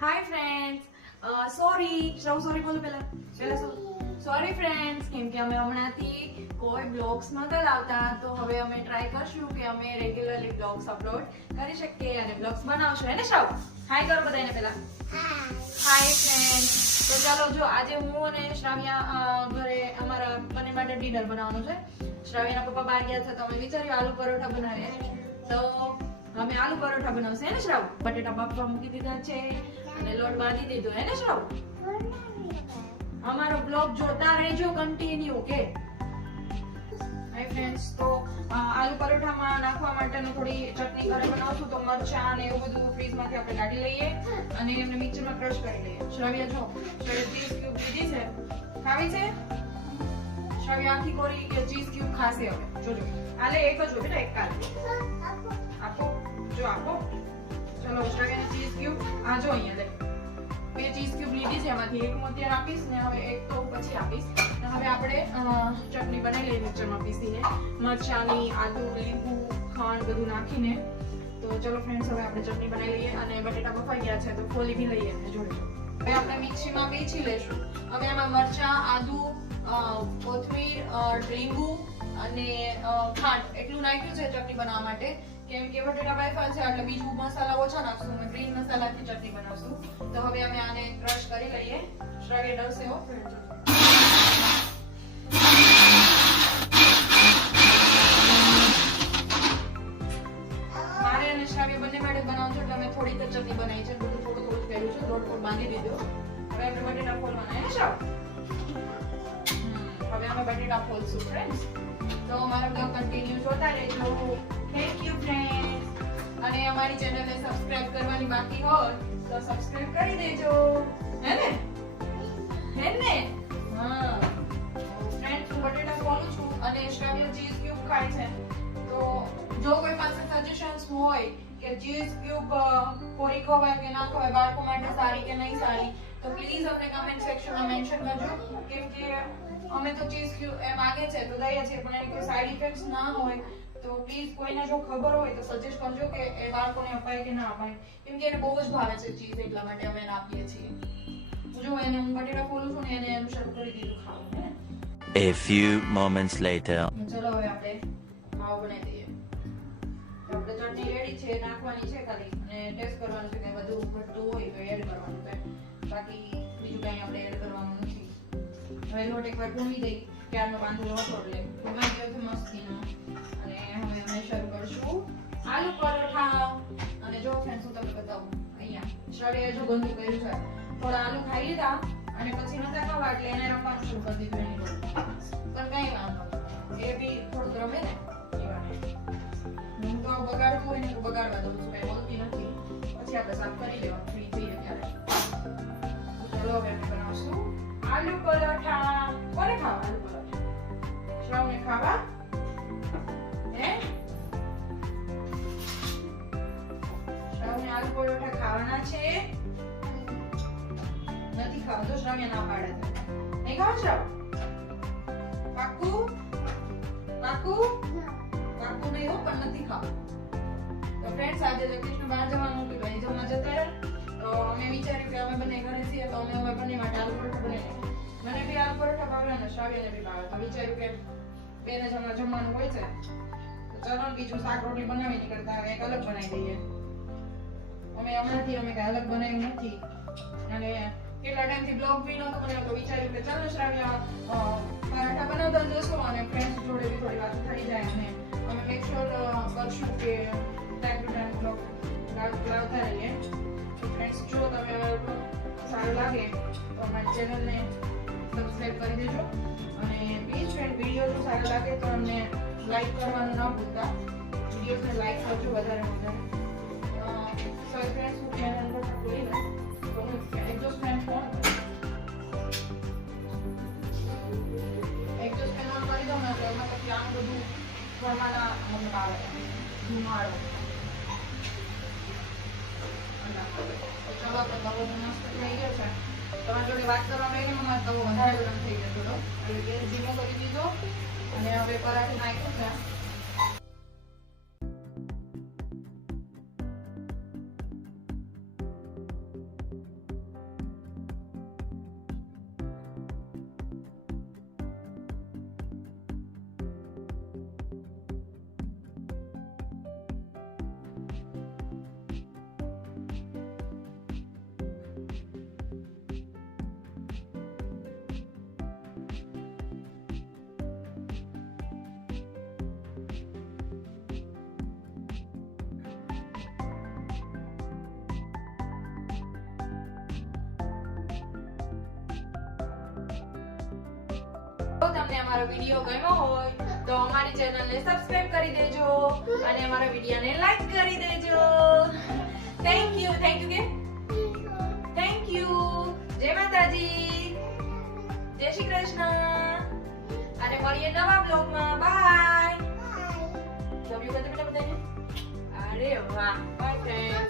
Hi friends, sorry બોલો પહેલા sorry friends, કેમ કે અમે હમણાંથી કોઈ બ્લોગ્સ નહોતા લાવતા, તો હવે અમે ટ્રાય કરશું કે અમે રેગ્યુલરલી બ્લોગ્સ અપલોડ કરી શકીએ અને બ્લોગ્સ બનાવશું. હે ને શ્રાવ? હાય કરો બધાને પહેલા. હાય ફ્રેન્ડ્સ, તો ચાલો જો આજે હું અને શ્રાવ્યા ઘરે અમારા બંને માટે ડિનર બનાવવાનું છે. શ્રાવ્યાના પપ્પા બહાર ગયા છે તો અમે વિચાર્યું આલુ પરોઠા બનાવીએ. તો અમે આલુ પરોઠા બનાવશે. હે ને શ્રાવ? બટેટા બાફવા મૂકી દીધા છે અને લોટ બાંધી દીધો. હે ને શ્રાવ? અમારો બ્લોગ જોતા રહેજો કન્ટિન્યુ. કે હાય ફ્રેન્ડ્સ, તો આલુ પરોઠામાં નાખવા માટેનું થોડી ચટણી ઘરે બનાવશું. તો મરચાં અને એવું બધું ફ્રીજમાંથી આપણે કાઢી લઈએ અને એમને મિક્સરમાં ક્રશ કરી લઈએ. શ્રાવ્યા જો ચીઝ ક્યુબ લીધી છે. ખાવી છે શ્રાવ્યા? આખી કોરી કે ચીઝ ક્યુબ ખાશે હવે. જોજો આલે એક જ હોય બેટા, એક કાલ આપો. જો આપો. ચલો શ્રાવ્યાને ચીઝ ક્યુબ આ જો અહીંયા લે. બે ચીઝ ક્યુબ લીધી છે, એમાંથી એક અત્યારે આપીશ ને હવે એક તો પછી આપીશ. હવે આપણે ચટણી બનાવી લઈએ મિક્સરમાં પીસીને, મરચાની, આદુ, લીંબુ, ખાંડ બધું નાખીને. તો ચલો ફ્રેન્ડ્સ, હવે આપણે ચટણી બનાવી લઈએ અને બટેટા બફાઈ ગયા છે તો ફોલી બી લઈએ અને જોડજો. હવે આપણે મિક્સીમાં પીસી લેશું. હવે આમાં મરચાં, આદુ, કોથમીર, લીંબુ અને ખાંડ એટલું નાખ્યું છે ચટણી બનાવવા માટે, કેમ કે બટેટા બાફા છે એટલે બીજું મસાલા ઓછા નાખશું. અમે ગ્રીન મસાલાથી ચટણી બનાવશું. તો હવે અમે આને ક્રશ કરી લઈએ. શ્રાવ્ય ડરશે હો ફ્રેન્ડ્સ. મારે અને શ્રાવ્ય બંને માટે બનાવું છું એટલે અમે થોડી જ ચટણી બનાવી છે. બધું થોડું થોડું કર્યું છે. લોટ બાંધી દીધો. હવે આપણે બટેટા ફોલવાના. હે ને શ્રાવ? હવે અમે બટેટા ફોલશું ફ્રેન્ડ્સ. તો અમારા બ્લોગ કન્ટિન્યુ જોતા રહેજો. Thank you friends. અને અમારી ચેનલને સબસ્ક્રાઇબ કરવાની બાકી હોય તો સબસ્ક્રાઇબ કરી દેજો. હે ને? હા ફ્રેન્ડ્સ, હું બટેટા ફોલું છું અને શ્રાવ્ય ચીઝ ક્યુબ ખાય છે. તો જો કોઈ પાસે સજેશન્સ હોય કે ચીઝ ક્યુબ કોરી ખવાય કે ના ખવાય, બાળકો માટે સારી કે નહીં સારી, તો પ્લીઝ અમને કમેન્ટ સેક્શનમાં મેન્શન કરજો. કેમ કે અમે તો ચીઝ ક્યુબ એ માંગે છે તો દઈએ છીએ, પણ એની કોઈ સાઈડ ઇફેક્ટ્સ ના હોય તો પ્લીઝ કોઈને જો ખબર હોય તો સજેસ્ટ કરજો કે એ બાળકોને અપાય કે ના અપાય. કેમ કે એને બહુ જ ભાવે છે ચીઝ, એટલા માટે અમે એને આપીએ છીએ. જો એને હું બટેટા ખોલું છું ને એને એનું શરૂ કરી દીધું ખાવાનું. A few moments later. ચલો હવે આપણે માવો બનાવી દઈએ. આપણે ચટણી રેડી છે, નાખવાની છે ખાલી અને ટેસ્ટ કરવાનું છે કે બધું ઘટતું હોય તો એડ કરવાનું છે. બાકી બીજું કંઈ આપણે એડ કરવાનું નથી. હવે લોટ એકવાર ભૂમી દઈ, ત્યારનો બાંધેલો હતો એટલે ભૂમાઈ ગયો છે મસ્તીનો. અને હવે અમે શરૂ કરશું આલુ પરોઠા. અને જો ફ્રેન્ડ્સ, હું તમને બતાવું, અહીંયા શ્રાવ્યએ જો ગંદુ કર્યું છે. થોડા આલુ ખાઈ લીધા અને પછી નતા ખાવા એટલે એને રમવાનું શરૂ કરી દીધું એની જોડે. પણ કઈ વાંધો, એ બી થોડુંક રમે ને એવાને. હું તો બગાડતું હોય ને તો બગાડવા દઉં છું, કઈ બોલતી નથી. પછી આપણે સાફ કરી લેવાનું ફ્રી થઈએ ત્યારે. ચલો હવે અમે બનાવશું આલુ પરોઠા. કોને ખાવા આલુ પરોઠા? શ્રાવને ખાવા? હે શ્રાવને આલુ પરોઠા ખાવાના છે? નથી ખાવા તો શ્રાવ્ય ના પાડે છે. નહીં ખાવ શ્રાવ? પાક્કું નહીં હો, પણ નથી ખાવા. તો ફ્રેન્ડ્સ, આજે જગદીશને બહાર જવાનું હતું, ભાઈ જમવા જતા રહ્યા. તો અમે વિચાર્યું કે અમે બંને ઘરે છીએ તો અમે બંને માટે આલુ પરોઠા બનાવીએ. મને બી આલુ પરોઠા ભાવે અને શ્રાવ્યને બી ભાવે. તો વિચાર્યું કે બેને જમવાનું હોય છે તો ચલો બીજું શાક રોટલી બનાવી નીકળતા હવે એક અલગ બનાવી દઈએ. અમે હમણાંથી કઈ અલગ બનાવ્યું નથી અને કેટલા ટાઈમથી બ્લોગ બી નહોતો બનાવ્યો તો વિચાર્યું કે ચાલો શ્રાવ્ય પરાઠા બનાવતા જશું અને ફ્રેન્ડ્સ જોડે બી થોડી વાત થઈ જાય અને અમે મેક શ્યોર કરશું કે ટાઈમ ટુ ટાઈમ બ્લોગ લાવતા રહીએ. ફ્રેન્ડ્સ, જો તમે સારું લાગે તો અમારી ચેનલને સબસ્ક્રાઇબ કરી દેજો અને પ્લીઝ ફ્રેન્ડ, વિડીયો જો સારો લાગે તો અમને લાઈક કરવાનું ના ભૂલતા. વિડીયોને લાઈક કરજો વધારે વધારે. સો ફ્રેન્ડ્સ, હું ચેનલ પર ખોલી દઉં તો હું એક્ઝોસ્ટ ફેન ફોન કરી દઉં ને એટલે એમાં પછી આમ બધું ઘરમાંના મતલબ આવે ધુમાડો. ચલો આપણે તવો મસ્ત થઈ ગયો છે. તમારી જોડે વાત કરવા માંગીને મારો તવો વધારે ગરમ થઈ ગયો હતો એટલે ગેસ ધીમો કરી દીધો અને હવે પરાઠું નાખ્યું છે. અમારો વિડીયો ગમ્યો હોય તો અમારી ચેનલને સબસ્ક્રાઇબ કરી દેજો અને અમારા વિડીયોને લાઈક કરી દેજો. થેન્ક યુ કે થેન્ક યુ. જય માતાજી, જય શ્રી કૃષ્ણ અને મળીએ નવા બ્લોગમાં. બાય. લવ યુ કરતે બેટા બધાને. અરે વાહ, બાય ફ્રેન્ડ્સ.